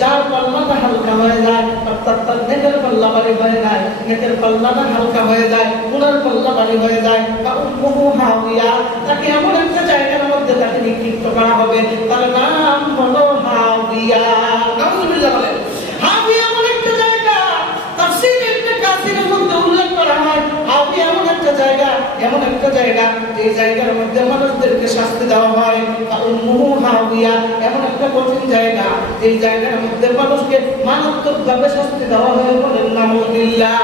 যার পাল্লাটা হালকা হয়ে যায়, অর্থাৎ তার নেকের পাল্লা ভারী হয়ে যায়, নেকের পাল্লাটা হালকা হয়ে যায়, গুনার পাল্লা ভারী হয়ে যায়, বা উম্মুহু হাওিয়া, তাকে এমন একটা জায়গার মধ্যে তাকে নিক্ষিপ্ত করা হবে, তার নাম হলো হাওিয়া। নাউযুবিল্লাহ বলেন। হাওিয়া এমন একটা জায়গা, তাফসীরে ইবনে কাসিরের মধ্যে উল্লেখ করা হয়, হাওিয়া এমন একটা জায়গা, এমন একটা জায়গা যে জায়গার মধ্যে মানুষদেরকে শাস্তি দেওয়া হয়, বা উম্মুহু হাওিয়া, এমন একটা কঠিন জায়গা যে জায়গার মধ্যে মানুষকে মারাত্মকভাবে শাস্তি দেওয়া হয়। বলেন নাউযুবিল্লাহ।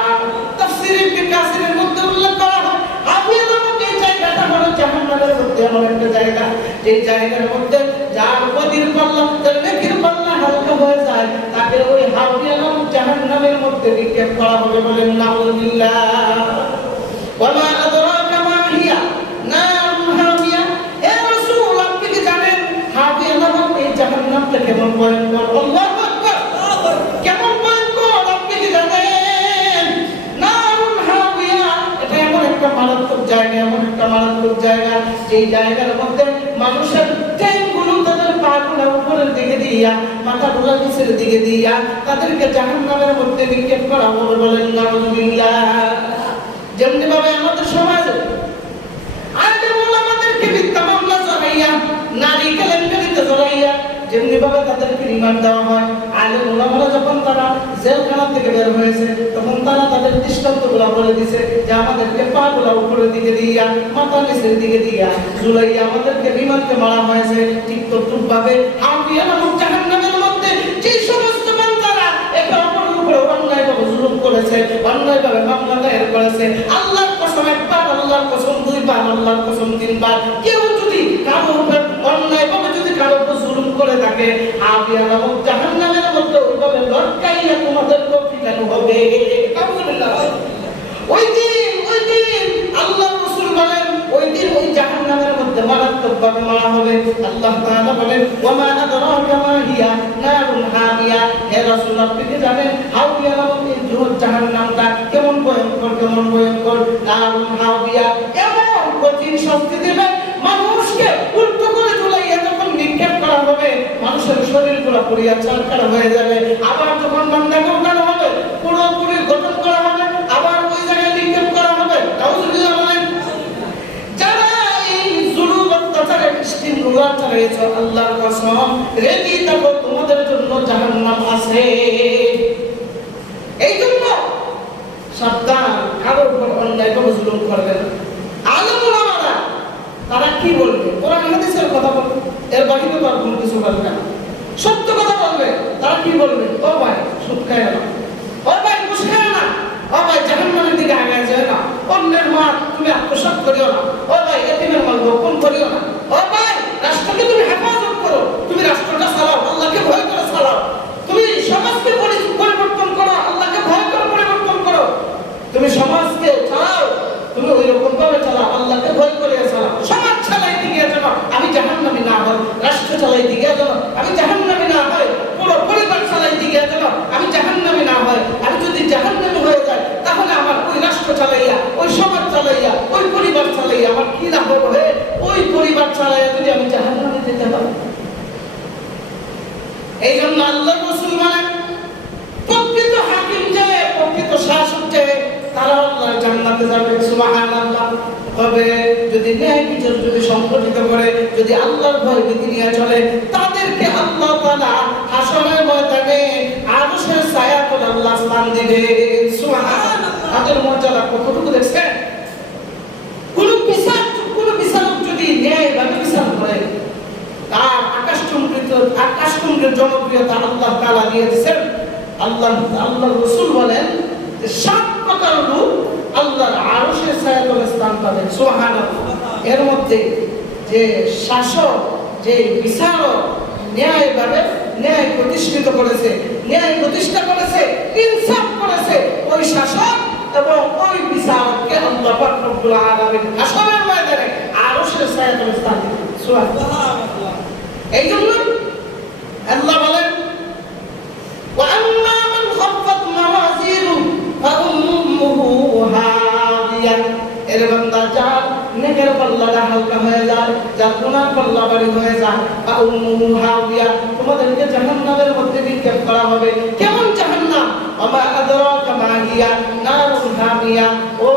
তাফসীরে ইবনে কাসিরের মধ্যে উল্লেখ করা হয়, হাওিয়া নামক এই জায়গাটা হলো জাহান্নামের মধ্যে এমন একটা জায়গা যে জায়গার মধ্যে যার বদির পাল্লা, যার নেকির পাল্লা হালকা হয়ে যায়, তাকে ওই হাওিয়া নামক জাহান্নামের মধ্যে নিক্ষেপ করা হবে। বলেন নাউযুবিল্লাহ। ওয়ামা আদরাকা মা হিয়া নারুন হামিয়া। হে রাসূল, আপনি কি জানেন হাবিয়া নামক এই জাহান্নামটা কেমন ভয়ঙ্কর? আল্লাহু আকবার। কেমন ভয়ঙ্কর আপনি কি জানেন? নারুন হামিয়া, এটা এমন একটা মারাত্মক জায়গা, এমন একটা মারাত্মক জায়গা যেই জায়গার মধ্যে মানুষের ঠ্যাংগুলো, তাদের পাগুলো উপরের দিকে দিয়া, মাথাগুলো নিচের দিকে দিয়া তাদেরকে জাহান্নামের মধ্যে নিক্ষেপ করা হবে। বলেন নাউযুবিল্লাহ। যেমনি ভাবে আমাদের সমাজে আলেম ওলামাদেরকে মিথ্যা মামলা জড়াইয়া, নারী কেলেঙ্কারিতে জড়াইয়া যেমনি ভাবে তাদেরকে রিমান্ড দেওয়া হয়, আলেম ওলামারা যখন তারা জেলখানা থেকে বের হয়েছে তখন তারা তাদের দৃষ্টান্তগুলো বলে দিছে যে আমাদেরকে পাগুলো উপরের দিকে দিয়া, মাথা নিচের দিকে দিয়া ঝুলাইয়া আমাদেরকে রিমান্ডে মারা হয়েছে। ঠিক তদ্রুপভাবে হাবিয়া নামক জাহান্নামের মধ্যে যে সমস্ত বান্দারা একে অপরের উপরে অন্যায়ভাবে জুলুম করেছে, অন্যায়ভাবে মামলা দায়ের করেছে, আল্লাহর কসম একবার, আল্লাহর কসম দুইবার, আল্লাহর কসম তিনবার, কেউ যদি কারো উপর অন্যায়ভাবে যদি কারো উপর জুলুম করে থাকে, হাবিয়া নামক জাহান্নামের মধ্যে ওইভাবে লটকাইয়া তোমাদেরকে পিটানো হবে। আলহামদুলিল্লাহ। ওই দিন আল্লাহ রাসূল বলেন, ওই দিন ওই জাহান্নামের মধ্যে মারাত্মকভাবে মারা হবে। আল্লাহ তাআলা বলেন, ওয়ামা আদরাকা মা হিয়া নারুন হামিয়া। হে রাসূল, আপনি কি জানেন হাবিয়া নামক এই জাহান্নামটা কেমন ভয়ঙ্কর, কেমন ভয়ঙ্কর? নারুন হাবিয়া, এমন কঠিন শাস্তি দিবেন মানুষকে উল্টো করে ঝুলাইয়া যখন নিক্ষেপ করা হবে, মানুষের শরীরগুলো পুড়িয়া ছারখার হয়ে যাবে। আবার যখন বান্দাকে উঠানো হবে, পুরোপুরি গঠন করা হবে, আবার ওই জায়গায় নিক্ষেপ করা হবে। নাউযুবিল্লাহ বলেন। যারা এই জুলুম অত্যাচারে ইস্তিমরুয়া চালিয়েছে, আল্লাহর কসম রেডি থাকো, তোমাদের জন্য জাহান্নাম আছে। এই জন্য সাবধান, কারোর উপর অন্যায়ভাবে জুলুম করবেন। আলেম ওলামারা তারা কি বলবে? কোরআন হাদিসের কথা বলবে, এর বাহিরে তো আর কোনো কিছু বলবে না। সত্য কথা বলবে। তারা কি বলবে? ও ভাই সুদ খায় না, ও ভাই ঘুষ খায় না, ও ভাই জাহান্নামের দিকে আগায় যায় না, অন্যের মাল তুমি আত্মসাৎ করিও না, ও ভাই এতিমের মাল গোপন করিও না, ও ভাই রাষ্ট্রকে তুমি হেফাজত করো, তুমি রাষ্ট্রটা চালাও, আল্লাহকে ভয় করে চালাও, তুমি সমাজকে পরিবর্তন করো, আল্লাহকে ভয় করে পরিবর্তন করো, তুমি সমাজকে চালাও, তুমি ওই রকম ভাবে চালাও, আল্লাহকে ভয় করে চালাও। সমাজ চালাইতে গিয়ে যেন আমি জাহান্নামী না হই, রাষ্ট্র চালাইতে গিয়ে যেন আমি জাহান্নামী না হই, পুরো পরিবার চালাইতে গিয়ে যেন আমি জাহান্নামী না হই। আমি যদি জাহান্নামী হয়ে যাই তাহলে আমার ওই রাষ্ট্র চালাইয়া, ওই সমাজ চালাইয়া, ওই পরিবার চালাইয়া আমার কি লাভ হবে? ওই পরিবার চালাইয়া যদি আমি জাহান্নামে যেতে পারি। এই জন্য আল্লাহ রাসূল বলেন, প্রকৃত হাকিম যে, প্রকৃত শাসক যে, তারা আল্লাহর জান্নাতে যাবে। সুবহানাল্লাহ। তবে যদি ন্যায় বিচার যদি সংগঠিত করে, যদি আল্লাহর ভয় ভীতি নিয়ে চলে, তাদেরকে আল্লাহ তাআলা হাসরের ময়দানে আরশের ছায়াতলে আল্লাহ স্থান দিবে। সুবহানাল্লাহ। তাদের মর্যাদা কতটুকু দেখছেন? কোন বিচারক যদি ন্যায়ভাবে বিচার করে, তার আকাশচুম্বির জনপ্রিয়তা আল্লাহ তাআলা দিয়ে দিয়েছেন। আল্লাহ রাসূল বলেন যে 7 প্রকার লোক আল্লাহর আরশের ছায়াতলে স্থান পাবে। সুবহানাল্লাহ। এর মধ্যে যে শাসক, যে বিচারক ন্যায়ভাবে ন্যায় প্রতিষ্ঠিত করেছে, ন্যায় প্রতিষ্ঠা করেছে, ইনসাফ করেছে, ওই শাসক এবং ওই বিচারককে আল্লাহ পাক রব্বুল আলামিন হাসরের ময়দানে আরশের ছায়াতলে স্থান দিবেন। সুবহানাল্লাহ। এই জন্য আল্লাহ বলেন, وَأَمَّا مَنْ خَفَّتْ مَوَازِينُهُ فَأُمُّهُ هَاوِيَةٌ। এর বান্দা যার নেকের পাল্লাটা হালকা হয়ে যায়, যার গুনার পাল্লা ভারী হয়ে যায়। বা উম্মুহু হাওিয়া, তোমাদেরকে জাহান্নামের মধ্যে নিক্ষেপ করা হবে। কেমন জাহান্নাম? ওমা আদরাকা মা হিয়া নারুন হামিয়া। ও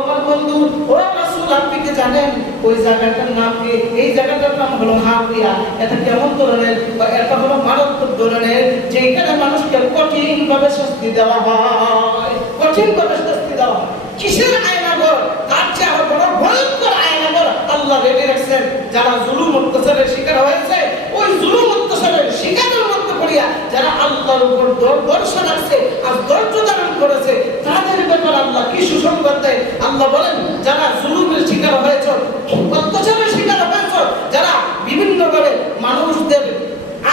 আমার বন্ধু, ও রাসূল, আপনি কি জানেন ওই জায়গাটার নাম কি? এই জায়গাটার নাম হলো হামিয়া। এটা কেমন ধরনের? এটা হলো মারাত্মক ধরনের, যেখানে মানুষকে কঠিন ভাবে শাস্তি দেওয়া হয়, কঠিন ভাবে শাস্তি দেওয়া হয়। কিসের আয়নাঘর? তার চেয়ে আরো বড় ভয়ঙ্কর আয়নাঘর আল্লাহ রেডি রাখছেন। যারা জুলুম অত্যাচারের শিকার হয়েছে, ওই জুলুম অত্যাচারের শিকারের মধ্যে পড়িয়া যারা আল্লাহর উপর ভরসা রাখছে আর ধৈর্য ধারণ করেছে, তাদের ব্যাপারে আল্লাহ কি সুসংবাদ দেয়। আল্লাহ বলেন, যারা জুলুমের শিকার হয়েছে, অত্যাচারের শিকার হয়েছে, যারা বিভিন্নভাবে মানুষদের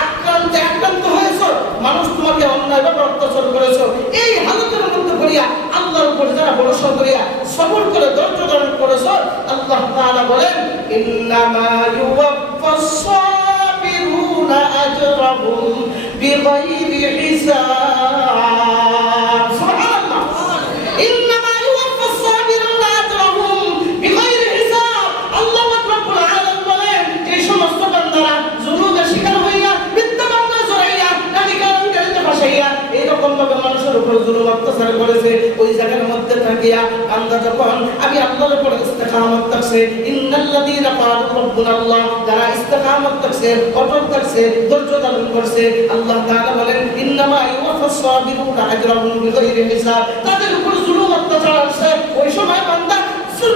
আক্রান্ত হয়েছে, মানুষ তোমাকে অন্যায়ভাবে অত্যাচার করেছে, এই হালতের মধ্যে পড়িয়া আল্লাহর উপর যারা ভরসা করিয়া সবর করে ধৈর্য ধারণ করেছে, আল্লাহ তাআলা বলেন, ইন্নামা ইউওয়াফাস সাবিরুনা আজরাহুম বিগাইরি হিসাব। সুবহানাল্লাহ। ইন্নামা ইউওয়াফাস সাবিরুনা আজরাহুম বিগাইরি হিসাব। আল্লাহ রাব্বুল আলামিন বলেন, যে সমস্ত বান্দারা জুলুমের শিকার হইয়া, মিথ্যা মামলা জড়াইয়া, নারী কারণে ফাঁসাইয়া এইরকম ভাবে মানুষের উপর জুলুম অত্যাচার করেছে, ওই জায়গার মধ্যে থাকিয়া বান্দা যখন আমি আল্লাহর উপর ইস্তেকামত রাখছে, ইন্নাল্লাযীনা ক্বালু রাব্বুনাল্লাহ, যারা ইস্তেকামত রাখছে, অটল থাকছে, ধৈর্য ধারণ করছে, আল্লাহ তাআলা বলেন, ইন্নামা ইউওয়াফাস সাবিরুনা আজরাহুম বিগাইরি হিসাব। তাদের উপর জুলুম অত্যাচার আছে, ওই সময় বান্দা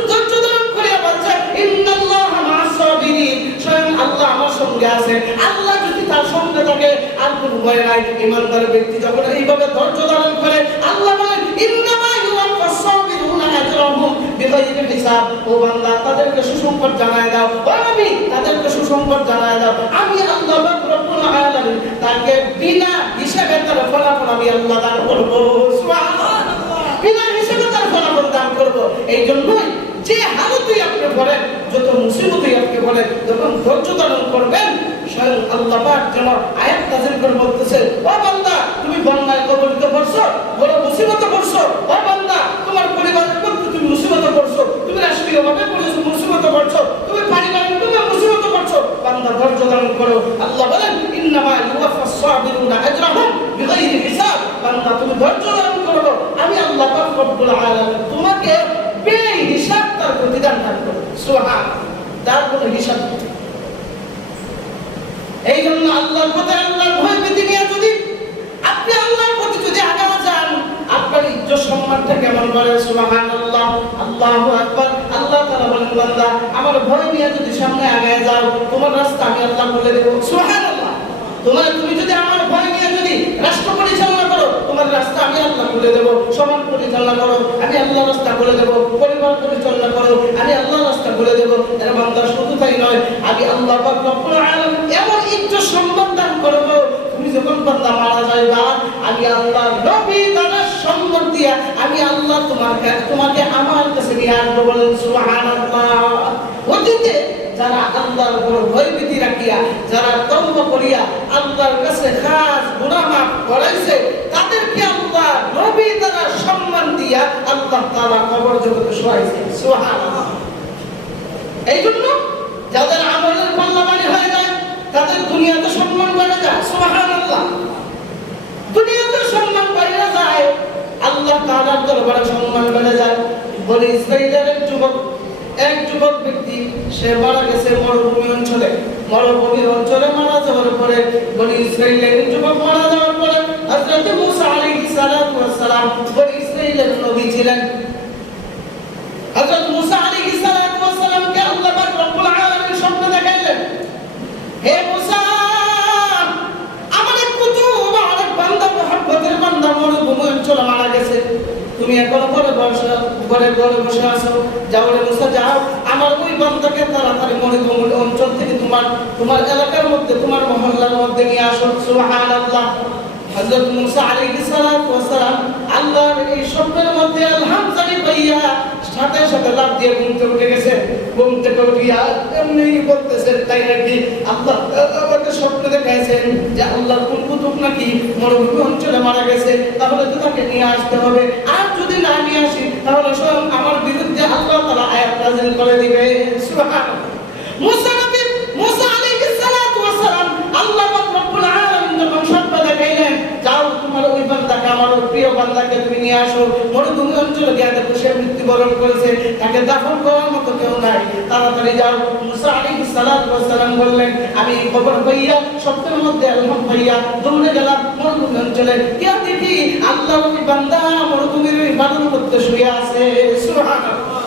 ধৈর্য ধারণ করিয়া বলছে, ইন্নাল্লাহা মা'আস সাবিরিন, স্বয়ং আল্লাহ আমার সঙ্গে আছে। আল্লাহ যদি তার সঙ্গে থাকে আর কোনো ভয় নাই। ইমানদার ব্যক্তি যখন এইভাবে ধৈর্য ধারণ করে, আল্লাহ বলেন, ইন্নামা ইউওয়াফাস সাবিরুনা আজরাহুম বিগাইরি হিসাব। ও বান্দা, তাদেরকে সুসংবাদ জানায় দাও, ও নবী, তাদেরকে সুসংবাদ জানায় দাও, আমি আল্লাহ রাব্বুল আলামিন তাকে বিনা হিসাবে তার ফলাফল আমি আল্লাহ দান করব। সুবহানাল্লাহ। বিনা হিসাবে তার ফলাফল দান করব। এই জন্যই যে হালতই আপনি পড়েন, যত মুসিবতই আপনি পড়েন, যখন ধৈর্য ধারণ করবেন, স্বয়ং আল্লাহ পাক যেন আয়াত নাযিল করে বলতেছে, ও বান্দা, তুমি বন্যায় কবলিত পড়ছো, বড় মুসিবতে পড়ছো, ও বান্দা, তোমার পরিবারের মধ্যে তুমি মুসিবতে পড়ছো, তুমি রাষ্ট্রীয়ভাবে পড়ছো, মুসিবতে পড়ছো, তুমি পারিবারিকভাবে মুসিবতে পড়ছো, বান্দা ধৈর্য ধারণ করো। আল্লাহ বলেন, ইন্নামা ইউওয়াফাস সাবিরুনা আজরাহুম বিগাইরি হিসাব। বান্দা, তুমি ধৈর্য ধারণ করো, আমি আল্লাহ পাক রব্বুল আলামিন তোমাকে বেহিসাব তার প্রতিদান দান করব। সুবহানাল্লাহ। তার কোনো হিসাব নেই। এই জন্য আল্লাহর পথে, আল্লাহর ভয় ভীতি নিয়ে যদি আপনি আল্লাহর প্রতি যদি আগানো যান, আপনার ইজ্জত সম্মানটা কেমন করে। সুবহানাল্লাহ, আল্লাহু আকবার। আল্লাহ তাআলা বলেন, বান্দা, আমার ভয় নিয়ে যদি সামনে আগায় যাও, তোমার রাস্তা আমি আল্লাহ বলে দেব। সুবহানাল্লাহ। তুমি যদি আমার ভয় নিয়ে যদি রাষ্ট্র পরিচালনা করো, তোমার রাস্তা আমি আল্লাহ বলে দেব। সমাজ পরিচালনা করো, আমি আল্লাহ রাস্তা বলে দেব। পরিবার পরিচালনা করো, আমি আল্লাহ রাস্তা বলে দেব। এর বান্দা, শুধু তাই নয়, আমি আল্লাহ পাক রব্বুল আলামিন এমন ইজ্জত সম্মান দান করব, তুমি যখন বান্দা মারা যাইবা, আমি আল্লাহ নবী দ্বারা সম্মান দিয়া আমি আল্লাহ তোমাকে আমার কাছে নিয়ে আসবো। বলেন সুবহানাল্লাহ। অতীতে যারা আল্লাহর উপর ভয়ভীতি রাখিয়া, যারা তওবা করিয়া আল্লাহর কাছে খাস গুনাহ মাফ করাইছে, তাদেরকে আল্লাহ নবী দ্বারা সম্মান দিয়া আল্লাহ তাআলা কবর জগতে শোয়াইছে। সুবহানাল্লাহ। এই জন্য যাদের আমলের পাল্লা ভারী হয়ে যায়, তাদের দুনিয়াতে সম্মান বেড়ে যায়। সুবহানাল্লাহ। দুনিয়াতে সম্মান বেড়ে যায়, আল্লাহ তাআলার দরবারে সম্মান বেড়ে যায়। বনি ইসরাঈলের এক যুবক ব্যক্তি, সে মারা গেছে মরুভূমি অঞ্চলে। মরুভূমির অঞ্চলে মারা যাওয়ার পরে, বনি ইসরাঈলের যুবক মারা যাওয়ার পরে, হযরত মুসা আলাইহিস সালাতু ওয়াস সালাম বনি ইসরাঈলের নবী ছিলেন। হযরত মুসা আলাইহিস সালাতু ওয়াস সালামকে আল্লাহ পাক রব্বুল আলামিন স্বপ্নে দেখাইলেন, হে মুসা, আমার এক পুত্র, আমার এক বান্দা, মুহাম্মদের বান্দা মরুভূমি অঞ্চলে মারা গেছে। তুমি এখন ঘরে বসে আছো, যাও রে মুসা, যাও, আমার ওই বান্দাকে তাড়াতাড়ি মরুভূমি অঞ্চল থেকে তোমার এলাকার মধ্যে, তোমার মহল্লার মধ্যে নিয়ে আসো। সুবহানাল্লাহ। হযরত মুসা আলাইহিস সালাতু ওয়াস সালাম আল্লাহর এই স্বপ্নের মধ্যে আলহামজানি পাইয়া সাথে সাথে লাফ দিয়ে ঘুম থেকে উঠে গেছে। ঘুম থেকে উঠিয়া এমনি বলতেছে, তাই নাকি? আল্লাহ আমাকে স্বপ্নে দেখাইছেন যে আল্লাহর কোন কুতুব নাকি মরুভূমি অঞ্চলে মারা গেছে, তাহলে তো তাকে নিয়ে আসতে হবে। আর যদি না নিয়ে আসি, তাহলে স্বয়ং আমার বিরুদ্ধে আল্লাহ তাআলা আয়াত নাযিল করে দিবে। সুবহানাল্লাহ। মুসা আলাইহিস সালাতু ওয়াস সালাম আল্লাহ রাব্বুল আলামিন যখন স্বপ্ন দেখাইলেন, যাও তোমার ওই বান্দাকে, আমার প্রিয় বান্দাকে তুমি নিয়ে আসো, মরুভূমি অঞ্চলে গিয়ে দেখো সে মৃত্যুবরণ করেছে, তাকে দাফন করার মতো কেউ নাই, তাড়াতাড়ি যাও। মুসা আলাইহিস সালাতু ওয়াস সালাম বললেন, আমি খবর পাইয়া স্বপ্নের মধ্যে আলহাম পাইয়া দৌড়ে গেলাম মরুভূমি অঞ্চলে, কে দেখি আল্লাহর ওই বান্দা মরুভূমির ওই বালুর মধ্যে শুয়ে আছে। সুবহানাল্লাহ।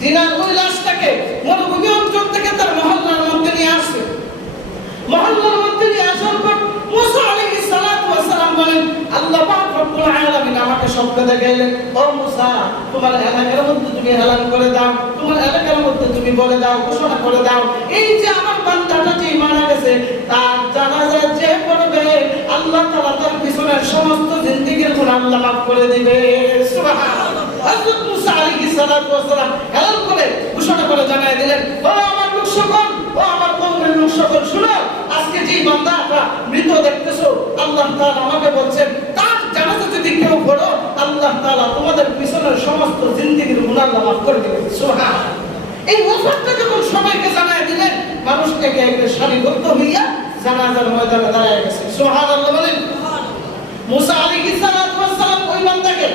দিনার ওই লাশটাকে মরুভূমি অঞ্চল থেকে তার মহল্লার মধ্যে নিয়ে আসে। মহল্লার মধ্যে নিয়ে আসার পর মুসা আলাইহিস সালাতু ওয়াস সালাম বলেন, আল্লাহ পাক রব্বুল আলামিন আমাকে স্বপ্ন দেখাইলেন, ও মুসা, তোমার এলাকার মধ্যে তুমি এলান করে দাও, তোমার এলাকার মধ্যে তুমি বলে দাও, ঘোষণা করে দাও, এই যে আমার বান্দাটা যে মারা গেছে তার জানাজা যে পড়বে আল্লাহ তাআলা তার পিছনের সমস্ত জিন্দেগীর গুনাহ আল্লাহ মাফ করে দিবে। সুবহানাল্লাহ। হযরত মুসা আলাইহিস সালাতু ওয়াস সালাম এলান করে ঘোষণা করে জানায় দিলেন, ও আমার লোক সকল, ও আমার কওমের লোক সকল, শুনো, আজকে যে বান্দাটা মৃত দেখতেছো আল্লাহ তাআলা আমাকে বলছেন তার জানাজা যদি কেউ পড়ো আল্লাহ তাআলা তোমাদের পিছনের সমস্ত জিন্দেগীর গুনাহ আল্লাহ মাফ করে দিবেন। সুবহানাল্লাহ। এই ওয়াফাতটা যখন সবাইকে জানায় দিলেন, মানুষ থেকে একটা সারিবদ্ধ হইয়া জানাজার ময়দানে দাঁড়ায় গেছে। সুবহানাল্লাহ বলেন। মুসা আলাইহিস সালাতু ওয়াস সালাম ওই বান্দাকে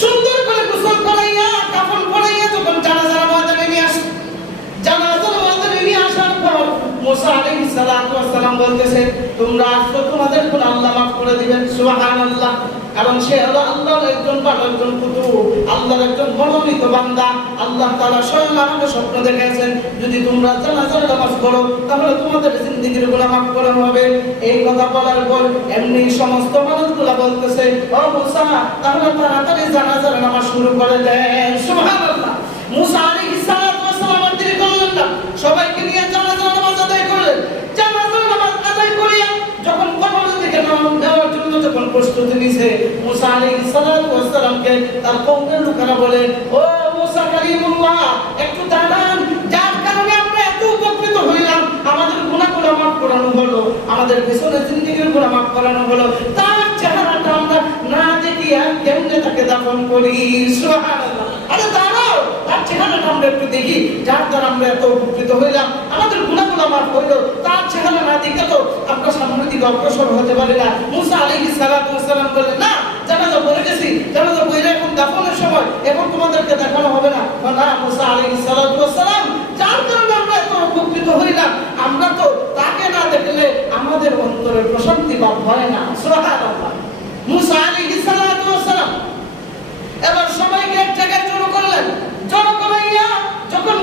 সুন্দর করে গোসল করাইয়া কাফন পরাইয়া যখন জানাজার ময়দানে নিয়ে আসে, জানাজার ময়দানে নিয়ে আসার পর মুসা আলাইহিস সালাতু ওয়াস সালাম বলতেছে, তোমরা আসলে তোমাদের গুনাহ আল্লাহ মাফ করে দিবেন। সুবহানাল্লাহ। কারণ সে হলো আল্লাহর একজন একজন পুত্র, আল্লাহর একজন মনোনীত বান্দা। আল্লাহ তাআলা স্বয়ং আমাকে স্বপ্ন দেখিয়েছেন, যদি তোমরা জানাজার নামাজ পড়ো তাহলে তোমাদের জিন্দেগীর গুনাহ মাফ করা হবে। এই কথা বলার পর এমনি সমস্ত মানুষগুলো বলতেছে, ও মুসা, তাহলে তাড়াতাড়ি জানাজার নামাজ শুরু করে দেন। সুবহানাল্লাহ। মুসা আলাইহিস সালাতু ওয়াস সালাম আর দেরি করলেন না, সবাইকে নিয়ে জানাজার নামাজ আদায় করলেন। জানাজার নামাজ আদায় করিয়া যখন কবরের দিকে নাম দেওয়ার জন্য যখন প্রস্তুতি নিছে, মুসা আলাইহিস সালাতু ওয়াস সালামকে তার কওমের লোকেরা বলে, ও মুসা কালিমুল্লাহ, একটু দাঁড়ান, যার কারণে আমরা এত উপকৃত হইলাম, আমাদের গুনাহগুলো মাফ করানো হলো, আমাদের পিছনের জিন্দেগীর গুনাহ মাফ করানো হলো, তার চেহারাটা আমরা না দেখিয়া কেমনে তাকে দাফন করি। সুবহানাল্লাহ। আরে দাঁড়াও, তার চেহারাটা আমরা একটু দেখি, যার দ্বারা আমরা এত উপকৃত হইলাম, আমাদের গুনাহগুলো মাফ হইলো, তার চেহারা না দেখে তো আমরা সামনের দিকে অগ্রসর হতে পারি না। মুসা আলাইহিস সালাতু ওয়াস সালাম বললেন, না, জানাজা পড়ে গেছি, জানাজা পড়ে এখন দাফনের সময়, এখন তোমাদেরকে দেখানো হবে না। না, মুসা আলাইহিস সালাতু ওয়াস সালাম, যার কারণে আমরা এত উপকৃত হইলাম, আমরা তো তাকে না দেখলে আমাদের অন্তরে প্রশান্তি বা হয় না। সুবহানাল্লাহ। মুসা আলাইহিস সালাতু ওয়াস সালাম এবার সবাইকে এক জায়গায় জড়ো করলেন। জড়ো করাইয়া যখন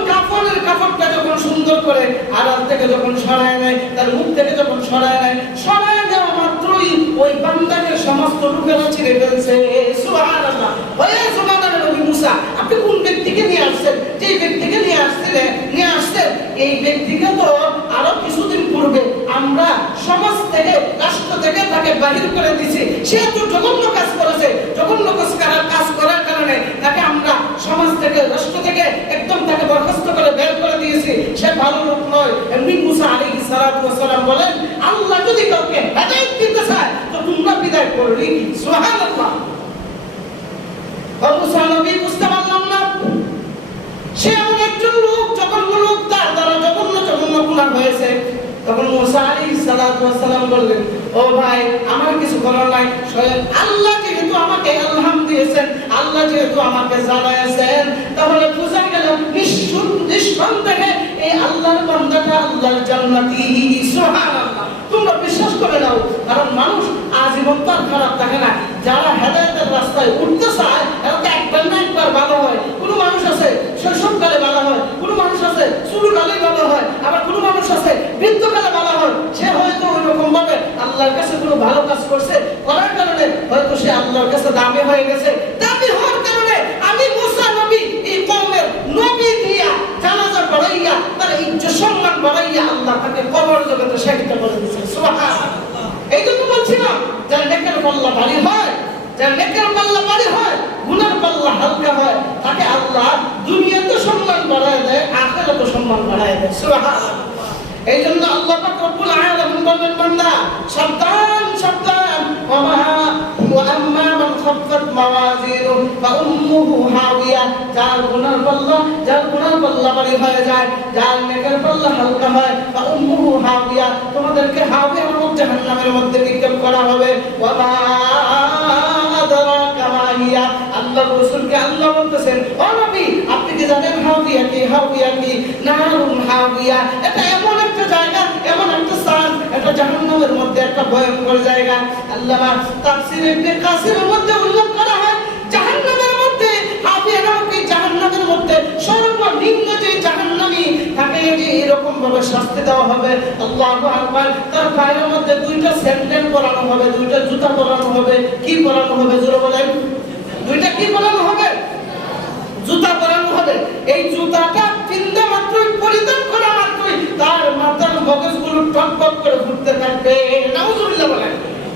কাপড়টা যখন সুন্দর করে আড়াল থেকে যখন সরায় নেয়, তার মুখ থেকে যখন সরায় নেয়, সরায় দেওয়া মাত্রই ওই বান্দাকে সমস্ত লোকেরা ছিঁড়ে ফেলছে। সুবহানাল্লাহ। ওই জমানার নবী মুসা, আপনি কোন ব্যক্তিকে নিয়ে আসছেন? যে ব্যক্তিকে নিয়ে আসছেন এই ব্যক্তিকে তো আরো কিছুদিন পূর্বে আমরা সমাজ থেকে, রাষ্ট্র থেকে তাকে বাহির করে দিয়েছি। সে তো জঘন্য কাজ করেছে, জঘন্য কাজ করার কারণে তাকে আমরা সমাজ থেকে, রাষ্ট্র থেকে একদম তাকে বরখাস্ত করে বের করে দিয়েছি। সে ভালো লোক নয়। এমনি মুসা আলাইহিস সালাতু ওয়াস সালাম বলেন, আল্লাহ যদি কাউকে হেদায়েত দিতে চায় তো তোমরা বিদায় করবে। সুবহানাল্লাহ। মুসা নবী বুঝতে পারলাম না, সে এমন একজন লোক, যখন লোক তার দ্বারা জঘন্য গুনাহ হয়েছে, তখন মুসা আলাইহিস সালাতু ওয়াস সালাম বললেন, ও ভাই, আমার কিছু করার নাই, স্বয়ং আল্লাহ যেহেতু আমাকে ইলহাম দিয়েছেন, আল্লাহ যেহেতু আমাকে জানাইছেন, তাহলে বুঝা গেল নিঃসন্দেহে এই আল্লাহর বান্দাটা আল্লাহর জান্নাতি। সুবহানাল্লাহ। তোমরা বিশ্বাস করে নাও, কারণ মানুষ আজীবন তার খারাপ থাকে না। যারা হেদায়েতের রাস্তায় উঠতে চায় এরা তো একবার না একবার ভালো হয়। কোনো মানুষ আছে শৈশবকালে ভালো হয়, কোনো মানুষ আছে শুরুকালে ভালো হয়, আবার কোনো মানুষ আছে বৃদ্ধকালে ভালো হয়। সে হয়তো ওই রকম ভাবে আল্লাহর কাছে কোনো ভালো কাজ করছে, করার কারণে হয়তো সে আল্লাহর কাছে দামি হয়ে গেছে। দামি হওয়ার কারণে আমি মুসা নবী এই কওমের নবী দিয়া জানাজা পড়াইয়া তার ইজ্জত সম্মান বাড়াইয়া আল্লাহ তাকে কবর জগতে শাহিদ করে দিয়েছেন। সুবহানাল্লাহ। এই জন্য বলছিলাম, যার নেকের পাল্লা ভারী হয়, যার নেকের পাল্লা ভারী হয়, গুনার পাল্লা হালকা হয়, তাকে আল্লাহ দুনিয়াতে সম্মান বাড়ায় দেয়, আখিরাতে সম্মান বাড়ায় দেয়। সুবহানাল্লাহ। এই জন্য আল্লাহ পাক রব্বুল আলামিন বলেন, বান্দা সাবধান সাবধান, ওয়া আম্মা মান খাফফাত মাওয়াজিনুহু ফা উম্মুহু হাওিয়া, যার গুনার পাল্লা ভারী হয়ে যায়, যার নেকের পাল্লা হালকা হয়, ফা উম্মুহু হাওিয়া, তোমাদেরকে হাওিয়া নামক জাহান্নামের মধ্যে নিক্ষেপ করা হবে। ওয়া মা আদরাকা মা হিয়া, আল্লাহ রাসূলকে আল্লাহ বলতেছেন, ও নবী আপনি কি জানেন হাওিয়া কি? হাওিয়া কি? নারুন হাওিয়া, এটা এমন একটা জায়গা, এমন একটা স্থান, এটা জাহান্নামের মধ্যে একটা ভয়ঙ্কর জায়গা। আল্লামা তাফসীর ইবনে কাসিরের মধ্যে উল্লেখ করা হয়, জাহান্নামের মধ্যে হাওিয়া নামক এই জাহান্নামের মধ্যে সর্বনিম্ন যে জাহান্নামী তাকে যে এরকম ভাবে শাস্তি দেওয়া হবে, আল্লাহু আকবার, তার পায়ের মধ্যে দুইটা স্যান্ডেল পরানো হবে, দুইটা জুতা পরানো হবে। কি পরানো হবে জোরে বলেন? দুইটা কি পরানো হবে? জুতা পরানো হবে। এই জুতাটা চিন্তা মাত্রই, পরিধান করা মাত্রই তার মাথার মগজগুলো টকটক করে ফুটতে থাকবে। নাউজুবিল্লাহ বলেন।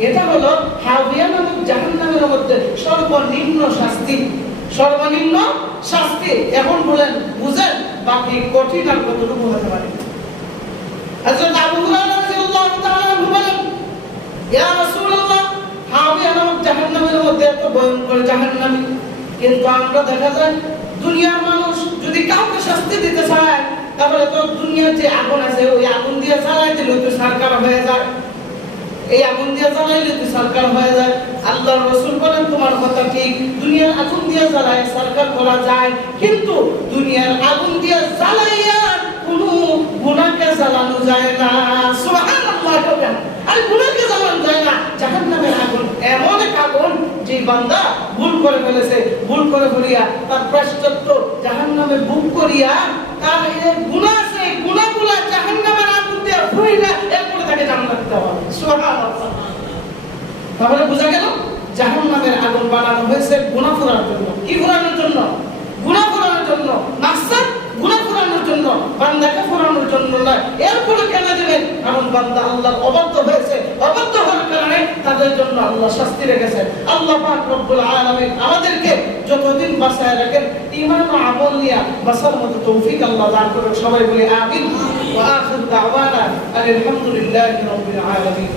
এটা হলো হাওিয়া নামক জাহান্নামের মধ্যে সর্বনিম্ন শাস্তি, সর্বনিম্ন শাস্তি। এখন বলেন বুঝেন বাকি কঠিন আর কতটুকু হতে পারে। হযরত আবু হুরায়রা রাদিয়াল্লাহু তাআলা বলেন, ইয়া রাসূলুল্লাহ, হাওিয়া নামক জাহান্নামের মধ্যে এত ভয়ঙ্কর জাহান্নামী, কিন্তু আমরা দেখা যায় দুনিয়ার মানুষ যদি কাউকে শাস্তি দিতে চায় তাহলে তো দুনিয়ার যে আগুন আছে ওই আগুন দিয়ে জ্বালাই দিলে তো সরকার হয়ে যায়, এই আগুন দিয়ে জ্বালাইলে তো সরকার হয়ে যায়। আল্লাহর রাসূল বলেন তোমার কথা ঠিক, দুনিয়ার আগুন দিয়ে জ্বালাই সরকার করা যায়, কিন্তু দুনিয়ার আগুন দিয়ে জ্বালাইয়া কোনো গুনাহকে জ্বালানো যায় না। সুবহানাল্লাহ। আর গুনাহকে জ্বালানো যায় না। জাহান্নামের আগুন এমন এক আগুন যে বান্দা ভুল করে ফেলেছে, ভুল করে ফেলিয়া তার প্রায়শ্চিত্ত জাহান্নামে বুক করিয়া তার এই গুনাহ আছে, গুনাহগুলো জাহান্নামের আগুন দিয়ে পুড়িয়া এরপরে তাকে জান্নাত দেওয়া হবে। সুবহানাল্লাহ। তাহলে বোঝা গেল জাহান্নামের আগুন বানানো হয়েছে গুনাহ করার জন্য। কি করানোর জন্য? গুনাহ করানোর জন্য। মাকসাদ গুনাহ করানোর জন্য, বান্দাকে ফোরানোর জন্য নয়। এরপরে কেন দেবেন? কারণ বান্দা আল্লাহর অবাধ্য হয়েছে, অবাধ্য হওয়ার কারণে তাদের জন্য আল্লাহ শাস্তি রেখেছেন। আল্লাহ পাক রব্বুল আলামিন আমাদেরকে যতদিন বাঁচায় রাখেন ঈমান ও আমল নিয়ে বাঁচার মতো তৌফিক আল্লাহ দান করুন। সবাই বলি আমিন। ওয়া আখির দাওয়ানা আলহামদুলিল্লাহি রাব্বিল আলামিন।